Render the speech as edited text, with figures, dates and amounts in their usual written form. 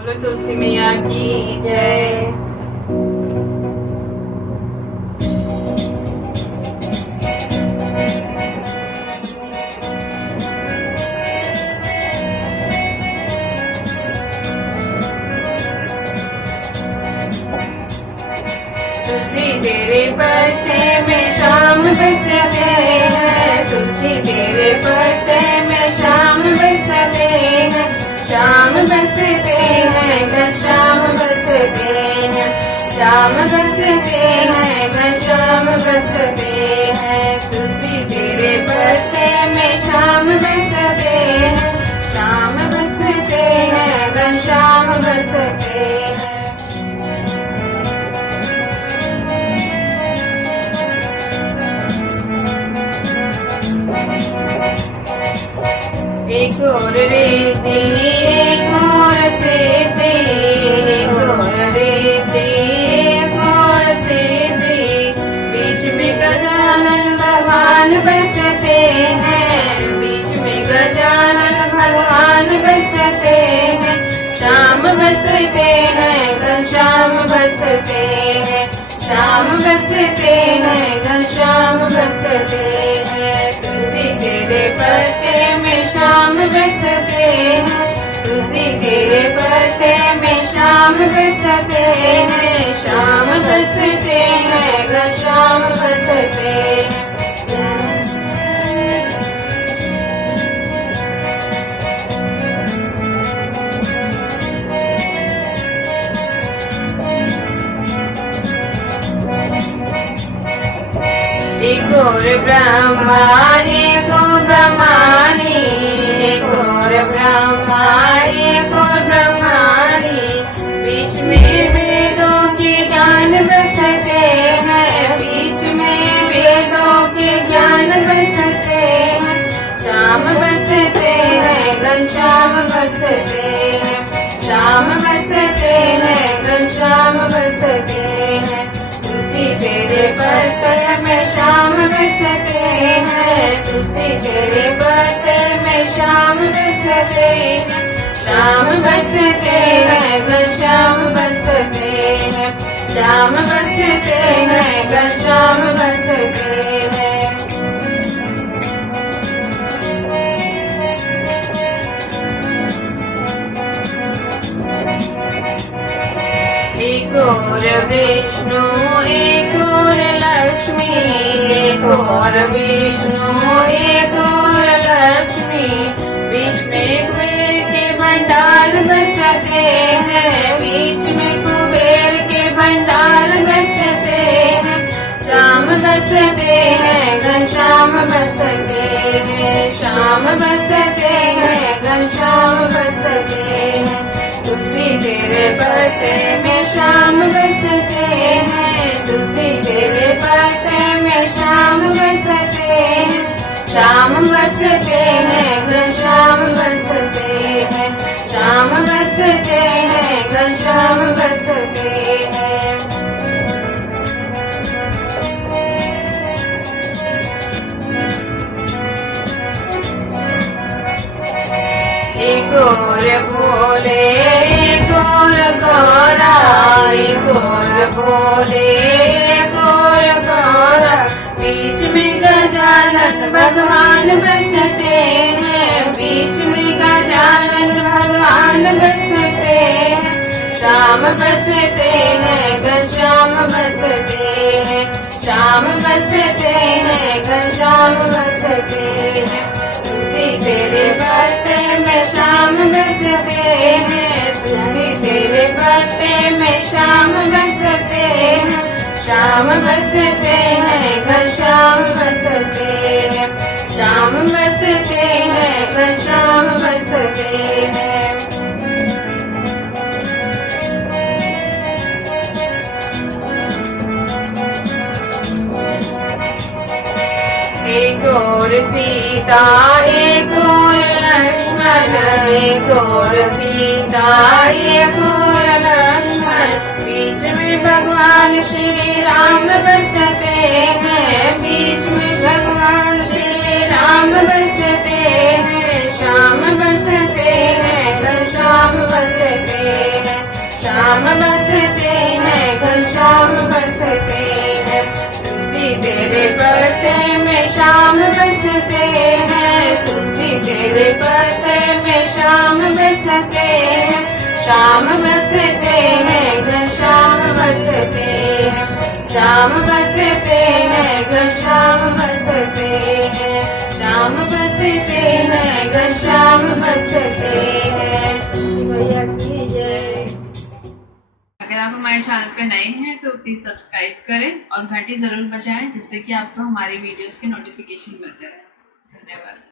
बोलो तुलसी मैया की जय। तुलसी तेरे पत्ते में शाम बसते हैं, तुलसी तेरे पत्ते में शाम बसते हैं, शाम बसते हैं घनश्याम बसते हैं, शाम बसते हैं घनश्याम बसते हैं। तुलसी तेरे पत्ते में शाम बसते हैं, शाम बसते हैं घनश्याम बसते हैं। एक और रेती एक और सेती, एक और रेती एक और सेती, बीच में गजानन भगवान बसते हैं, बीच में गजानन भगवान बसते हैं, श्याम बसते हैं घनश्याम बसते हैं, श्याम बसते हैं घनश्याम बसते हैं। तुलसी तेरे पत्ते में शाम बसते हैं, तुलसी तेरे पत्ते में शाम बसते हैं, शाम बसते हैं घनश्याम बसते हैं। एक और ब्रह्मा एक और ब्रह्मानी, एक और ब्रह्मा एक और ब्रह्मानी, बीच में वेदों के ज्ञान बसते हैं, बीच में वेदों के ज्ञान बसते हैं, श्याम बसते हैं घनश्याम बसते हैं, श्याम बसते हैं घनश्याम बसते हैं। तुलसी तेरे पत्ते में शाम बसते हैं, तुलसी तेरे पत्ते में शाम बसते हैं, शाम बसते हैं घनश्याम बसते हैं, श्याम बसते हैं घनश्याम बसते हैं। एक और विष्णु एक और लक्ष्मी, एक और विष्णु एक और लक्ष्मी, बीच में कुबेर के भंडार बसते हैं, बीच में कुबेर के भंडार बसते हैं, श्याम बसते हैं घनश्याम बसते हैं, श्याम बसते हैं घनश्याम बसते हैं। तुलसी तेरे पत्ते में शाम बसते हैं, तुलसी तेरे पत्ते में शाम बसते हैं, शाम बसते हैं घनश्याम बसते हैं, शाम बसते हैं घनश्याम बसते हैं। एक और भोले एक और गौरा, एक और भोले एक और गौरा, बीच में गजानन भगवान बसते हैं, बीच में गजानन भगवान बसते हैं, श्याम बसते हैं घनश्याम बसते हैं, श्याम बसते हैं घनश्याम बसते हैं। तुलसी तेरे पत्ते में शाम बसते हैं, तुलसी तेरे पत्ते में शाम बसते हैं, श्याम बसते हैं घनश्याम बसते हैं, श्याम बसते हैं घनश्याम बसते हैं। एक और सीता एक और लक्ष्मण, एक और सीता एक और लक्ष्मण, बीच में भगवान श्री राम बसते हैं, बीच में भगवान श्री राम बसते हैं, श्याम बसते हैं घनश्याम बसते हैं। घनश्याम बसते हैं, घनश्याम बसते हैं। तुलसी तेरे पत्ते में श्याम बसते हैं, तुलसी तेरे पत्ते में श्याम बसते हैं। श्याम बसते हैं, घनश्याम बसते हैं, श्याम बसते हैं, घनश्याम बसते हैं। श्याम बसते हैं, घनश्याम बसते हैं। भैया की जय। अगर आप हमारे चैनल पे नए हैं तो प्लीज़ सब्सक्राइब करें और घंटी ज़रूर बजाएं, जिससे कि आपको हमारी वीडियोस के नोटिफिकेशन मिलते रहें। धन्यवाद।